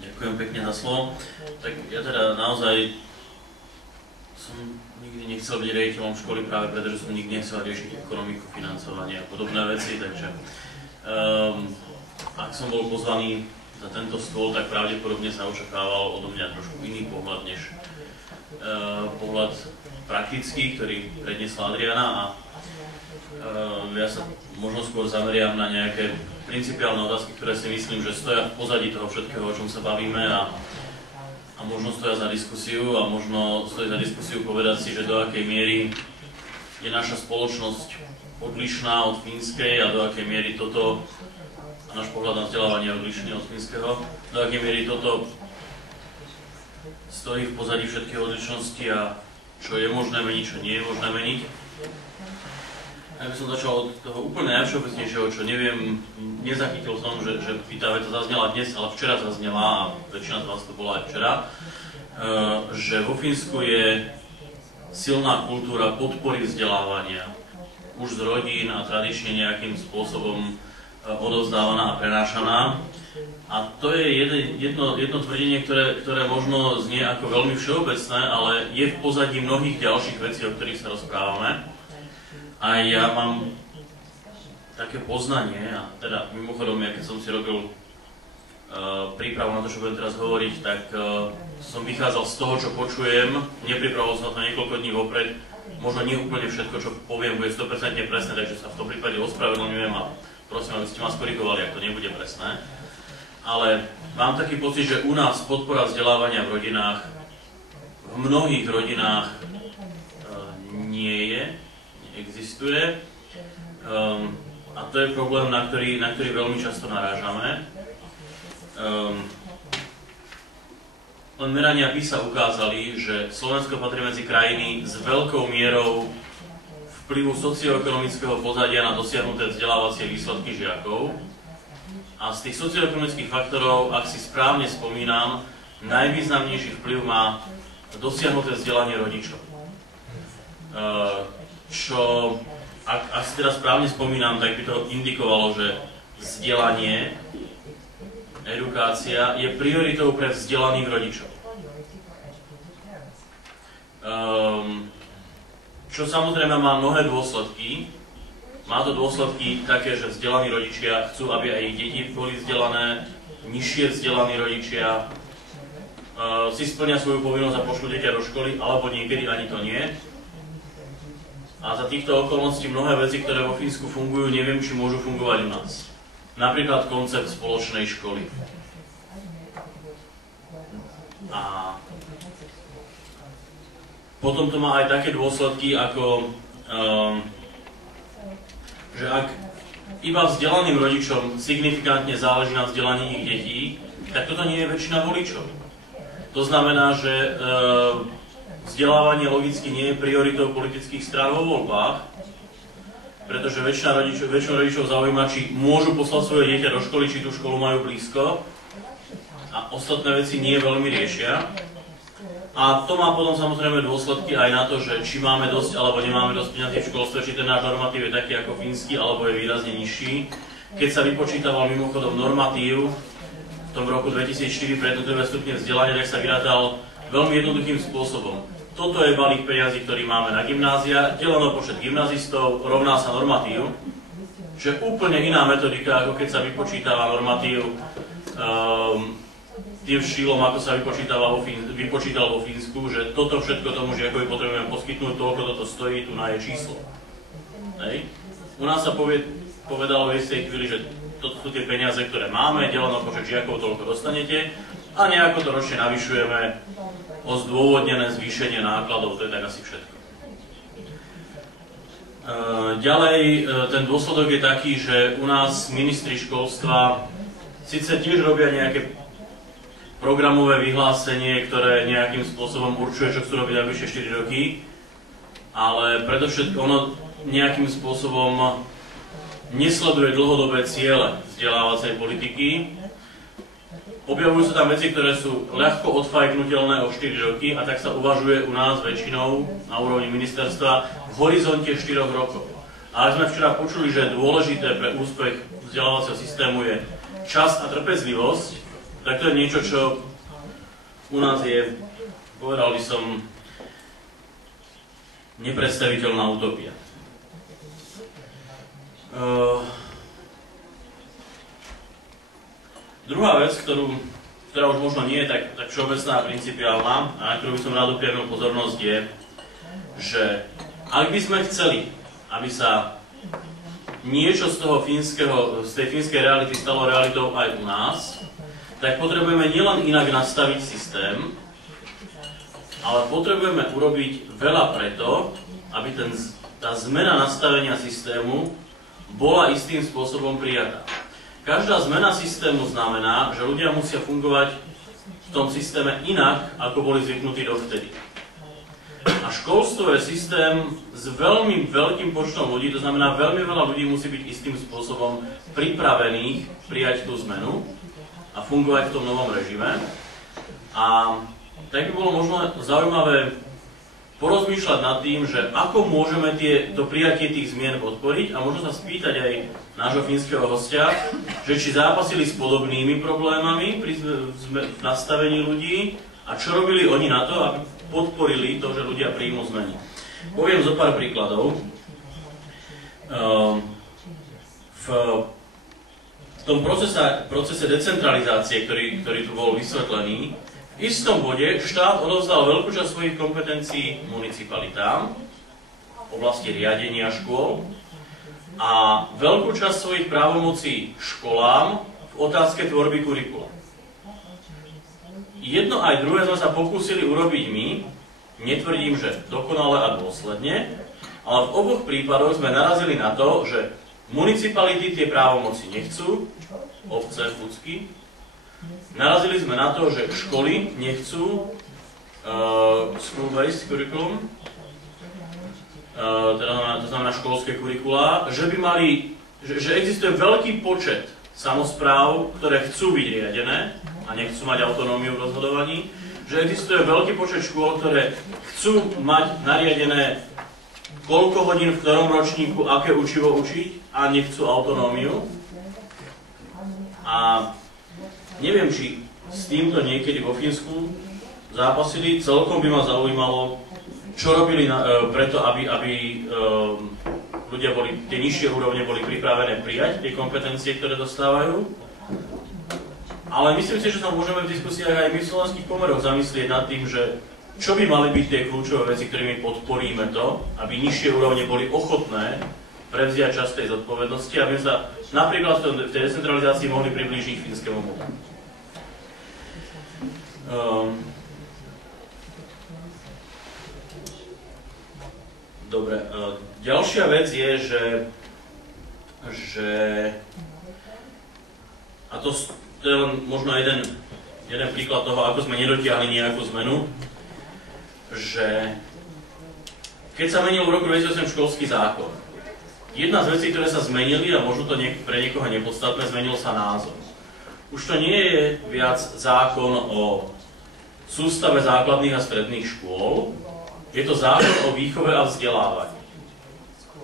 Ďakujem pekne za slovo. Tak ja teda naozaj som nikdy nechcel byť riaditeľom školy práve preto, že som nikdy nechcel riešiť ekonomiku, financovanie a podobné veci, takže ak som bol pozvaný za tento stôl, tak pravdepodobne sa očakával odo mňa trošku iný pohľad než pohľad praktický, ktorý predniesla Adriana a ja sa možno skôr zameriam na nejaké principiálne otázky, ktoré si myslím, že stoja v pozadí toho všetkého, o čom sa bavíme a možno stoja za diskusiu a možno stojí za diskusiu povedať si, že do akej miery je naša spoločnosť odlišná od fínskej a do akej miery toto, a náš pohľad na vzdelávanie je odlišný od fínskeho, do akej miery toto stojí v pozadí všetkých odlišností a čo je možné meniť, čo nie je možné meniť. Ja by som začal od toho úplne najvšeobecnejšieho, čo neviem, nezachytil som, že by tá veta zaznela dnes, ale včera zaznela a väčšina z vás to bola aj včera, že vo Fínsku je silná kultúra podpory vzdelávania už z rodín a tradične nejakým spôsobom odovzdávaná a prenášaná. A to je jedno tvrdenie, ktoré možno znie ako veľmi všeobecné, ale je v pozadí mnohých ďalších vecí, o ktorých sa rozprávame. A ja mám také poznanie, a teda mimochodom, ja keď som si robil prípravu na to, čo budem teraz hovoriť, tak som vychádzal z toho, čo počujem, nepripravoval som na to niekoľko dní vopred, možno nie úplne všetko, čo poviem, bude 100% presné, takže sa v tom prípade ospravedlňujem a prosím, aby ste ma skorigovali, ak to nebude presné. Ale mám taký pocit, že u nás podpora vzdelávania v rodinách, v mnohých rodinách nie je, neexistuje. A to je problém, na ktorý veľmi často narážame. Len merania PISA ukázali, že Slovensko patrí medzi krajiny s veľkou mierou vplyvu socioekonomického pozadia na dosiahnuté vzdelávacie výsledky žiakov. A z tých socioekonomických faktorov, ak si správne spomínam, najvýznamnejší vplyv má dosiahnuté vzdelanie rodičov. Čo, ak si teda správne spomínam, tak by to indikovalo, že vzdelanie, edukácia je prioritou pre vzdelaných rodičov. Čo samozrejme má mnohé dôsledky. Má to dôsledky také, že vzdelaní rodičia chcú, aby aj ich deti boli vzdelané, nižšie vzdelaní rodičia si splnia svoju povinnosť a pošlú dieťa do školy, alebo niekedy ani to nie. A za týchto okolností mnohé veci, ktoré vo Fínsku fungujú, neviem, či môžu fungovať u nás. Napríklad koncept spoločnej školy. A potom to má aj také dôsledky, ako že ak iba vzdelaným rodičom signifikantne záleží na vzdelaní ich detí, tak toto nie je väčšina voličov. To znamená, že vzdelávanie logicky nie je prioritou politických strán vo voľbách, pretože väčšinu rodičov zaujíma, či môžu poslať svoje dieťa do školy, či tú školu majú blízko a ostatné veci nie veľmi riešia. A to má potom samozrejme dôsledky aj na to, že či máme dosť alebo nemáme dosť peniazí v školstve, či ten náš normatív je taký ako fínsky, alebo je výrazne nižší. Keď sa vypočítaval mimochodom normatív v tom roku 2004 pre jednotlivé stupne vzdelania, tak sa vyrátal veľmi jednoduchým spôsobom. Toto je balík peniazí, ktorý máme na gymnázia, deleno počet gymnazistov rovná sa normatív, čo je úplne iná metodika, ako keď sa vypočítava normatív tým štýlom, ako sa vypočítal vo Fínsku, že toto všetko tomu žiakovi potrebujeme poskytnúť, toľko toto stojí, tu na je číslo. Hej. U nás sa povedalo v istej chvíli, že toto sú tie peniaze, ktoré máme, deleno počet žiakov, toľko dostanete a nejako to ročne navyšujeme o zdôvodnené zvýšenie nákladov, to je tak asi všetko. Ďalej, ten dôsledok je taký, že u nás ministri školstva síce tiež robia nejaké programové vyhlásenie, ktoré nejakým spôsobom určuje, čo chcú robiť najbližšie 4 roky, ale predovšetkým ono nejakým spôsobom nesleduje dlhodobé ciele vzdelávacej politiky. Objavujú sa tam veci, ktoré sú ľahko odfajknutelné o 4 roky a tak sa uvažuje u nás väčšinou na úrovni ministerstva v horizonte 4 rokov. A sme včera počuli, že dôležité pre úspech vzdelávacieho systému je čas a trpezlivosť, tak to je niečo, čo u nás je, povedal by som, nepredstaviteľná utopia. Druhá vec, ktorá už možno nie je tak všeobecná a principiálna, a na ktorú by som rád upriamil pozornosť, je, že ak by sme chceli, aby sa niečo z tej fínskej reality stalo realitou aj u nás, tak potrebujeme nielen inak nastaviť systém, ale potrebujeme urobiť veľa preto, aby tá zmena nastavenia systému bola istým spôsobom prijatá. Každá zmena systému znamená, že ľudia musia fungovať v tom systéme inak, ako boli zvyknutí dovtedy. A školstvo je systém s veľmi veľkým počtom ľudí, to znamená, veľmi veľa ľudí musí byť istým spôsobom pripravených prijať tú zmenu a fungovať v tom novom režime. A tak by bolo možno zaujímavé porozmýšľať nad tým, že ako môžeme to prijatie tých zmien podporiť a možno sa spýtať aj nášho fínskeho hostia, že či zápasili s podobnými problémami pri nastavení ľudí a čo robili oni na to, aby podporili to, že ľudia príjmu zmeny. Poviem zo pár príkladov. V tom procese decentralizácie, ktorý tu bol vysvetlený, v istom bode štát odovzdal veľkú časť svojich kompetencií municipalitám v oblasti riadenia škôl a veľkú časť svojich právomocí školám v otázke tvorby kurikula. Jedno aj druhé sme sa pokúsili urobiť my, netvrdím, že dokonale a dôsledne, ale v oboch prípadoch sme narazili na to, že municipality tie právomoci nechcú, obce, fucky. Narazili sme na to, že školy nechcú school-based curriculum, to znamená školské kurikulá, že existuje veľký počet samospráv, ktoré chcú byť riadené a nechcú mať autonómiu v rozhodovaní, že existuje veľký počet škôl, ktoré chcú mať nariadené koľko hodín v ktorom ročníku, aké učivo učiť a nechcú autonómiu. A neviem, či s týmto niekedy vo Fínsku zápasili. Celkom by ma zaujímalo, čo robili preto, aby ľudia tie nižšie úrovne boli pripravené prijať tie kompetencie, ktoré dostávajú. Ale myslím si, že sa môžeme v diskusiách aj my v slovenských pomeroch zamyslieť nad tým, že čo by mali byť tie kľúčové veci, ktorými podporíme to, aby nižšie úrovne boli ochotné prevziať časť tej zodpovednosti, aby sa napríklad v tej decentralizácii mohli priblížiť fínskemu modelu. Dobre, ďalšia vec je, že a to je len možno jeden príklad toho, ako sme nedotiahli nejakú zmenu, že keď sa menil v roku 2008 školský zákon, jedna z vecí, ktoré sa zmenili, a možno to pre niekoho nepodstatné, zmenil sa názov. Už to nie je viac zákon o sústave základných a stredných škôl, je to zákon o výchove a vzdelávaní.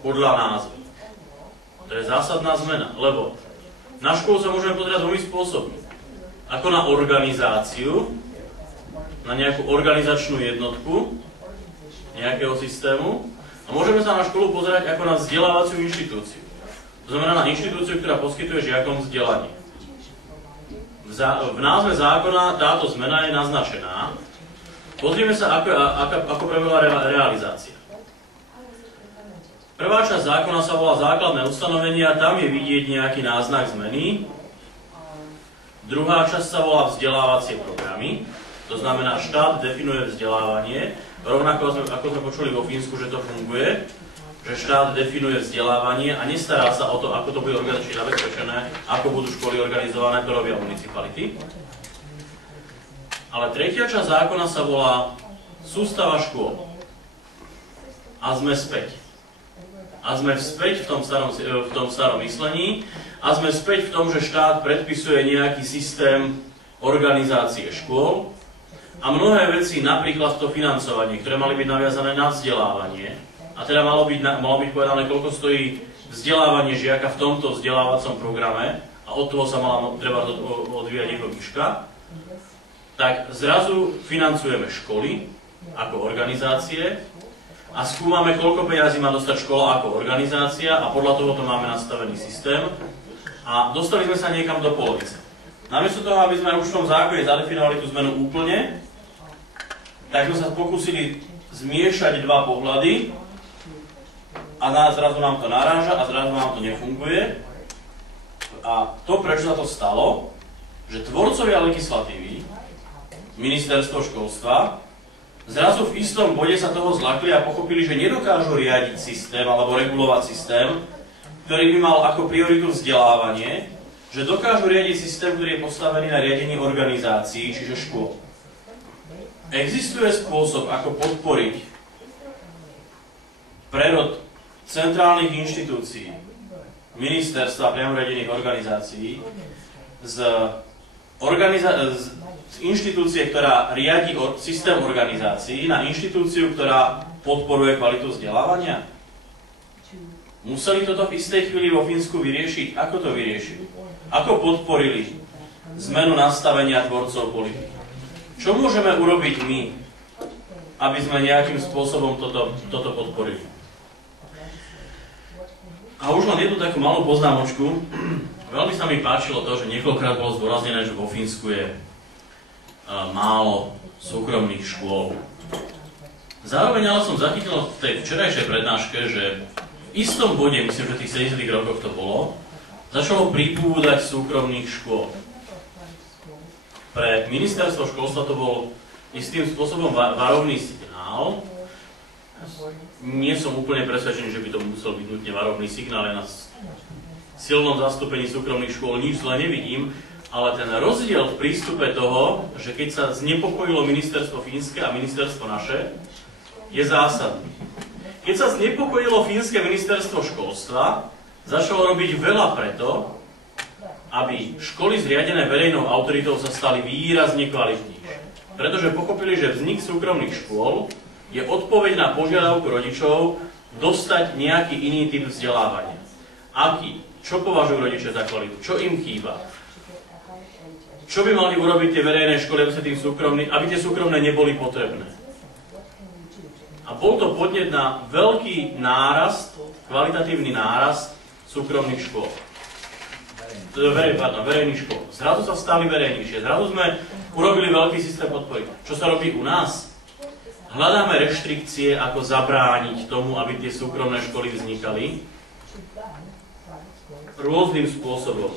Podľa názvu. To je zásadná zmena, lebo na školu sa môžeme pozerať dvomi spôsobmi. Ako na organizáciu, na nejakú organizačnú jednotku nejakého systému, a môžeme sa na školu pozerať ako na vzdelávaciu inštitúciu. To znamená na inštitúciu, ktorá poskytuje žiakom vzdelanie. V názve zákona táto zmena je naznačená. Pozrieme sa, ako prebehla realizácia. Prvá časť zákona sa volá základné ustanovenia, tam je vidieť nejaký náznak zmeny. Druhá časť sa volá vzdelávacie programy, to znamená, štát definuje vzdelávanie, rovnako ako sme počuli vo Fínsku, že to funguje, že štát definuje vzdelávanie a nestará sa o to, ako to bude organizačne zabezpečené, ako budú školy organizované, to robia municipality. Ale tretia časť zákona sa volá sústava škôl. A sme späť. A sme späť v tom starom myslení a sme späť v tom, že štát predpisuje nejaký systém organizácie škôl a mnohé veci, napríklad to financovanie, ktoré mali byť naviazané na vzdelávanie, a teda malo byť povedané, koľko stojí vzdelávanie žiaka v tomto vzdelávacom programe a od toho sa mala treba odvíjať jeho výška, tak zrazu financujeme školy ako organizácie a skúmame, koľko peniazí má dostať škola ako organizácia a podľa toho to máme nastavený systém a dostali sme sa niekam do polovice. Namiesto toho, aby sme už v tom zákone zadefinovali tú zmenu úplne, tak sme sa pokúsili zmiešať dva pohľady a zrazu nám to naráža a zrazu nám to nefunguje. A to, prečo sa to stalo, že tvorcovia legislatívy, ministerstvo školstva, zrazu v istom bode sa toho zlakli a pochopili, že nedokážu riadiť systém alebo regulovať systém, ktorý by mal ako prioritu vzdelávanie, že dokážu riadiť systém, ktorý je postavený na riadení organizácií, čiže škôl. Existuje spôsob, ako podporiť prerod centrálnych inštitúcií, ministerstva priamo riadených organizácií z inštitúcie, ktorá riadi systém organizácií, na inštitúciu, ktorá podporuje kvalitu vzdelávania? Museli toto v istej chvíli vo Fínsku vyriešiť? Ako to vyriešili? Ako podporili zmenu nastavenia tvorcov politiky? Čo môžeme urobiť my, aby sme nejakým spôsobom toto podporili? A už len jednu takú malú poznámočku. Veľmi sa mi páčilo to, že niekoľkokrát bolo zdôraznené, že vo Fínsku je málo súkromných škôl. Zároveň ale som zachytil v tej včerajšej prednáške, že v istom bode, myslím, že v tých 70. rokoch to bolo, začalo pribúdať súkromných škôl. Pre ministerstvo školstva to bol istým spôsobom varovný signál. Nie som úplne presvedčený, že by to musel byť nutne varovný signál, ale na silnom zastúpení súkromných škôl nič zle nevidím, ale ten rozdiel v prístupe toho, že keď sa znepokojilo ministerstvo fínske a ministerstvo naše, je zásadný. Keď sa znepokojilo fínske ministerstvo školstva, začalo robiť veľa preto, aby školy zriadené verejnou autoritou sa stali výrazne kvalitnejšie. Pretože pochopili, že vznik súkromných škôl je odpoveď na požiadavku rodičov dostať nejaký iný typ vzdelávania. Aký? Čo považujú rodičia za kvalitu? Čo im chýba? Čo by mali urobiť tie verejné školy, aby tie súkromné neboli potrebné? A bol to podnet na veľký nárast, kvalitatívny nárast súkromných škôl. Verejných škôl. Zrazu sa stali verejnejšie. Zrazu sme urobili veľký systém podpory. Čo sa robí u nás? Hľadáme reštrikcie, ako zabrániť tomu, aby tie súkromné školy vznikali rôznym spôsobom.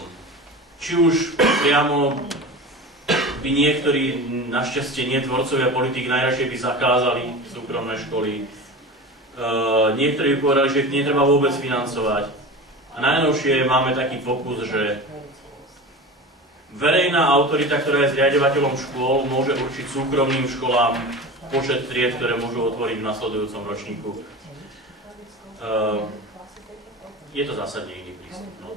Či už priamo by niektorí, našťastie nie tvorcovia politik, najradšej by zakázali súkromné školy. Niektorí by povedali, že ich netreba vôbec financovať. A najnovšie máme taký pokus, že verejná autorita, ktorá je zriaďovateľom škôl, môže určiť súkromným školám počet tried, ktoré môžu otvoriť v nasledujúcom ročníku. Je to zásadne iný prístup. No.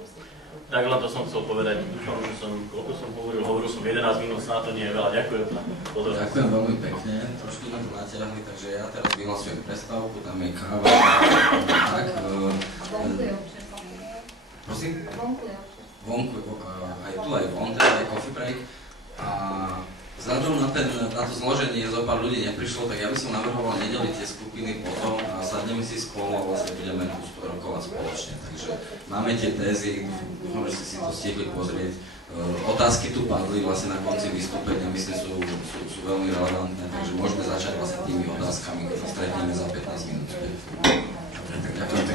Tak len to som chcel povedať. Dúfam, že koľko som hovoril som 11 minút, na to nie je veľa. Ďakujem za pozornosť. Ďakujem veľmi pekne. Trošku sme to natiahli, takže ja teraz vyhlasujem prestávku, tam je káva. Tak, prosím? Vonku, aj tu, aj von, teda aj coffee break. A vzhľadom na to zloženie zo pár ľudí neprišlo, tak ja by som navrhoval nedeliť tie skupiny potom a sadneme si spolu a vlastne budeme rokovať spoločne. Takže máme tie tézy, dúfam, že ste si to stihli pozrieť. Otázky tu padli vlastne na konci vystúpenia, myslím, sú veľmi relevantné, takže môžeme začať vlastne tými otázkami, keď sa stretneme za 15 minút. Tak ďakujem.